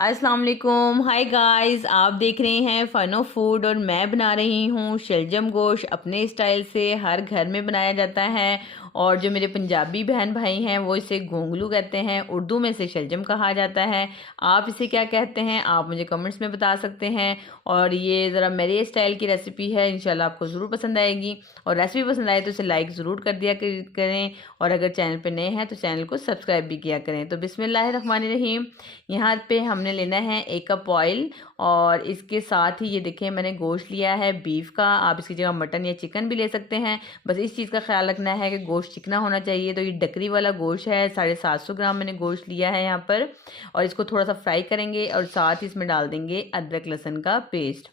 अस्सलाम वालेकुम, hi guys. आप देख रहे हैं फन ऑफ फूड और मैं बना रही हूँ शलजम गोश्त। अपने स्टाइल से हर घर में बनाया जाता है और जो मेरे पंजाबी बहन भाई हैं वो इसे गोंगलू कहते हैं, उर्दू में इसे शलजम कहा जाता है। आप इसे क्या कहते हैं आप मुझे कमेंट्स में बता सकते हैं। और ये ज़रा मेरे स्टाइल की रेसिपी है, इंशाल्लाह आपको ज़रूर पसंद आएगी। और रेसिपी पसंद आए तो इसे लाइक ज़रूर कर दिया करें और अगर चैनल पर नए हैं तो चैनल को सब्सक्राइब भी किया करें। तो बिस्मिल्लाहिर्रहमानिर्रहीम। यहाँ पे हमने लेना है 1 कप ऑयल और इसके साथ ही ये देखें मैंने गोश्त लिया है बीफ का। आप इसकी जगह मटन या चिकन भी ले सकते हैं। बस इस चीज़ का ख्याल रखना है कि गोश्त चिकना होना चाहिए। तो ये डकरी वाला गोश्त है, 750 ग्राम मैंने गोश्त लिया है यहाँ पर। और इसको थोड़ा सा फ्राई करेंगे और साथ ही इसमें डाल देंगे अदरक लहसुन का पेस्ट।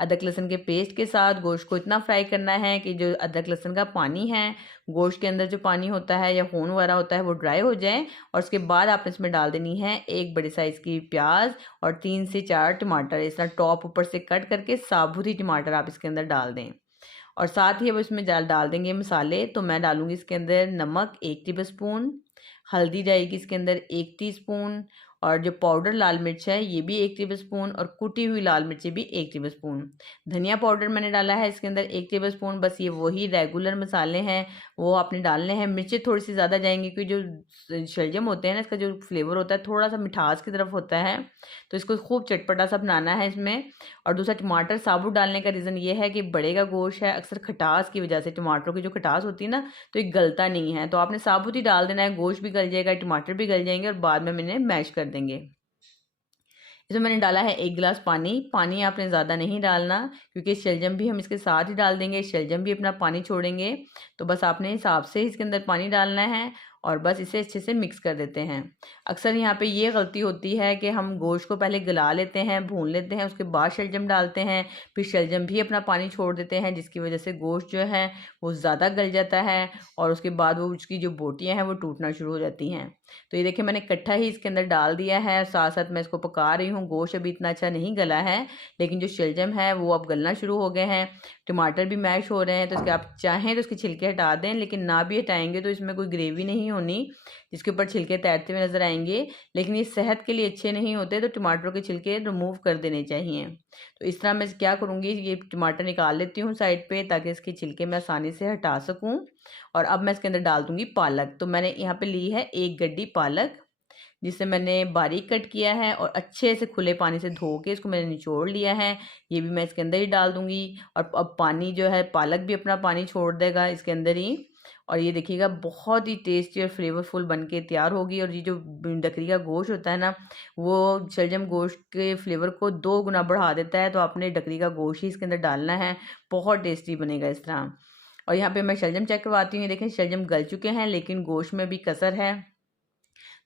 अदरक लहसुन के पेस्ट के साथ गोश्त को इतना फ्राई करना है कि जो अदरक लहसुन का पानी है, गोश्त के अंदर जो पानी होता है या खून वगैरह होता है वो ड्राई हो जाए। और उसके बाद आपने इसमें डाल देनी है 1 बड़े साइज़ की प्याज और 3 से 4 टमाटर। इस तरह टॉप ऊपर से कट करके साबुत ही टमाटर आप इसके अंदर डाल दें। और साथ ही अब इसमें डाल देंगे मसाले। तो मैं डालूंगी इसके अंदर नमक 1 टेबल स्पून, हल्दी जाएगी इसके अंदर 1 टीस्पून, और जो पाउडर लाल मिर्च है ये भी 1 टेबल स्पून, और कुटी हुई लाल मिर्ची भी 1 टेबल स्पून। धनिया पाउडर मैंने डाला है इसके अंदर 1 टेबल स्पून। बस ये वही रेगुलर मसाले हैं वो आपने डालने हैं। मिर्चें थोड़ी सी ज़्यादा जाएंगी क्योंकि जो शलजम होते हैं ना इसका जो फ्लेवर होता है थोड़ा सा मिठास की तरफ होता है, तो इसको खूब चटपटा सा बनाना है इसमें। और दूसरा टमाटर साबुत डालने का रीज़न ये है कि बड़े का गोश्त है, अक्सर खटास की वजह से टमाटरों की जो खटास होती है ना तो ये गलता नहीं है, तो आपने साबुत ही डाल देना है। गोश्त भी गल जाएगा, टमाटर भी गल जाएंगे और बाद में मैंने मैश कर देंगे। इसमें मैंने डाला है 1 गिलास पानी। पानी आपने ज़्यादा नहीं डालना क्योंकि शलजम भी हम इसके साथ ही डाल देंगे, शलजम भी अपना पानी छोड़ेंगे। तो बस आपने हिसाब से इसके अंदर पानी डालना है और बस इसे अच्छे से मिक्स कर देते हैं। अक्सर यहाँ पे ये गलती होती है कि हम गोश्त को पहले गला लेते हैं, भून लेते हैं, उसके बाद शलजम डालते हैं, फिर शलजम भी अपना पानी छोड़ देते हैं जिसकी वजह से गोश्त जो है वो ज़्यादा गल जाता है और उसके बाद वो उसकी जो बोटियाँ हैं वो टूटना शुरू हो जाती हैं। तो ये देखिए मैंने इकट्ठा ही इसके अंदर डाल दिया है, साथ साथ मैं इसको पका रही हूँ। गोश्त अभी इतना अच्छा नहीं गला है लेकिन जो शलजम है वो अब गलना शुरू हो गए हैं। टमाटर भी मैश हो रहे हैं, तो इसके आप चाहें तो इसके छिलके हटा दें, लेकिन ना भी हटाएंगे तो इसमें कोई ग्रेवी नहीं होनी जिसके ऊपर छिलके तैरते हुए नज़र आएंगे। लेकिन ये सेहत के लिए अच्छे नहीं होते, तो टमाटरों के छिलके रिमूव कर देने चाहिए। तो इस तरह मैं क्या करूँगी, ये टमाटर निकाल लेती हूँ साइड पे ताकि इसके छिलके मैं आसानी से हटा सकूँ। और अब मैं इसके अंदर डाल दूँगी पालक। तो मैंने यहाँ पे ली है 1 गड्डी पालक जिसे मैंने बारीक कट किया है और अच्छे से खुले पानी से धो के इसको मैंने निचोड़ लिया है। ये भी मैं इसके अंदर ही डाल दूँगी। और अब पानी जो है पालक भी अपना पानी छोड़ देगा इसके अंदर ही। और ये देखिएगा बहुत ही टेस्टी और फ्लेवरफुल बन के तैयार होगी। और ये जो बकरी का गोश्त होता है ना वो शलजम गोश्त के फ्लेवर को 2 गुना बढ़ा देता है, तो आपने बकरी का गोश्त ही इसके अंदर डालना है, बहुत टेस्टी बनेगा इस तरह। और यहाँ पे मैं शलजम चेक करवाती हूँ, देखें शलजम गल चुके हैं लेकिन गोश्त में भी कसर है।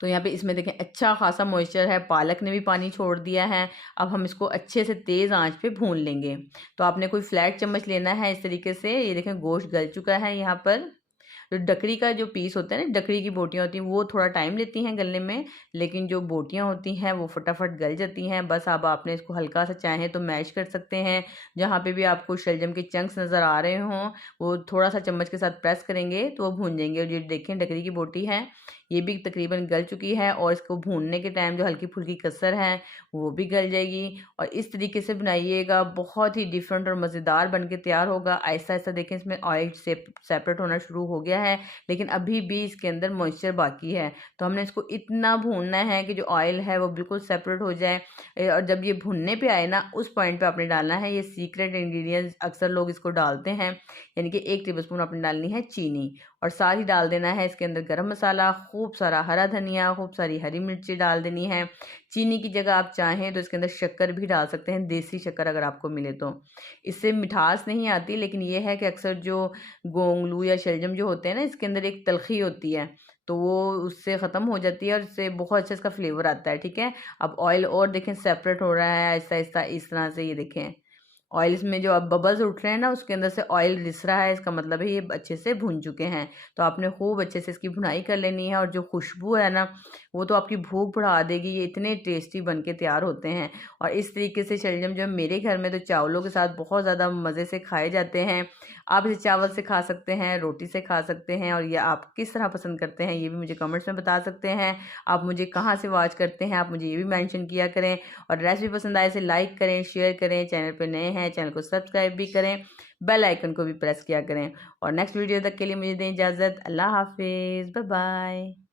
तो यहाँ पे इसमें देखें अच्छा खासा मॉइस्चर है, पालक ने भी पानी छोड़ दिया है। अब हम इसको अच्छे से तेज़ आंच पे भून लेंगे। तो आपने कोई फ्लैट चम्मच लेना है इस तरीके से। ये देखें गोश्त गल चुका है। यहाँ पर जो डकरी का जो पीस होता है ना, डकरी की बोटियाँ होती हैं वो थोड़ा टाइम लेती हैं गलने में, लेकिन जो बोटियाँ होती हैं वो फटाफट गल जाती हैं। बस अब आपने इसको हल्का सा चाहें तो मैश कर सकते हैं। जहाँ पे भी आपको शलजम के चंक्स नज़र आ रहे हों वो थोड़ा सा चम्मच के साथ प्रेस करेंगे तो वो भून जाएंगे। और ये देखें डकरी की बोटी है ये भी तकरीबन गल चुकी है और इसको भूनने के टाइम जो हल्की फुल्की कसर है वो भी गल जाएगी। और इस तरीके से बनाइएगा, बहुत ही डिफरेंट और मज़ेदार बन के तैयार होगा। आहिस्ता आहिस्ता देखें इसमें ऑयल सेपरेट होना शुरू हो गया है लेकिन अभी भी इसके अंदर मॉइस्चर बाकी है। तो हमने इसको इतना भूनना है कि जो ऑयल है वो बिल्कुल सेपरेट हो जाए। और जब ये भुनने पे आए ना उस पॉइंट पे आपने डालना है ये सीक्रेट इंग्रेडिएंट्स, अक्सर लोग इसको डालते हैं, यानी कि 1 टेबल स्पून आपने डालनी है चीनी। और साथ ही डाल देना है इसके अंदर गरम मसाला, खूब सारा हरा धनिया, खूब सारी हरी मिर्ची डाल देनी है। चीनी की जगह आप चाहें तो इसके अंदर शक्कर भी डाल सकते हैं, देसी शक्कर अगर आपको मिले तो। इससे मिठास नहीं आती, लेकिन ये है कि अक्सर जो गोंगलू या शलजम जो होते हैं ना इसके अंदर एक तलखी होती है तो वो उससे ख़त्म हो जाती है और इससे बहुत अच्छा इसका फ्लेवर आता है। ठीक है, अब ऑयल और देखें सेपरेट हो रहा है आहिस्ता आहिस्ता इस तरह से। ये देखें ऑयल इसमें जो अब बबल्स उठ रहे हैं ना उसके अंदर से ऑयल रिस रहा है, इसका मतलब है ये अच्छे से भुन चुके हैं। तो आपने खूब अच्छे से इसकी भुनाई कर लेनी है और जो खुशबू है ना वो तो आपकी भूख बढ़ा देगी। ये इतने टेस्टी बन के तैयार होते हैं। और इस तरीके से शलजम जो मेरे घर में तो चावलों के साथ बहुत ज़्यादा मज़े से खाए जाते हैं। आप इसे चावल से खा सकते हैं, रोटी से खा सकते हैं, और ये आप किस तरह पसंद करते हैं ये भी मुझे कमेंट्स में बता सकते हैं। आप मुझे कहाँ से वॉच करते हैं आप मुझे ये भी मेंशन किया करें, और रेसिपी पसंद आए इसे लाइक करें, शेयर करें, चैनल पर नए हैं चैनल को सब्सक्राइब भी करें, बेल आइकन को भी प्रेस किया करें। और नेक्स्ट वीडियो तक के लिए मुझे दें इजाज़त। अल्लाह हाफिज़, बाय बाय।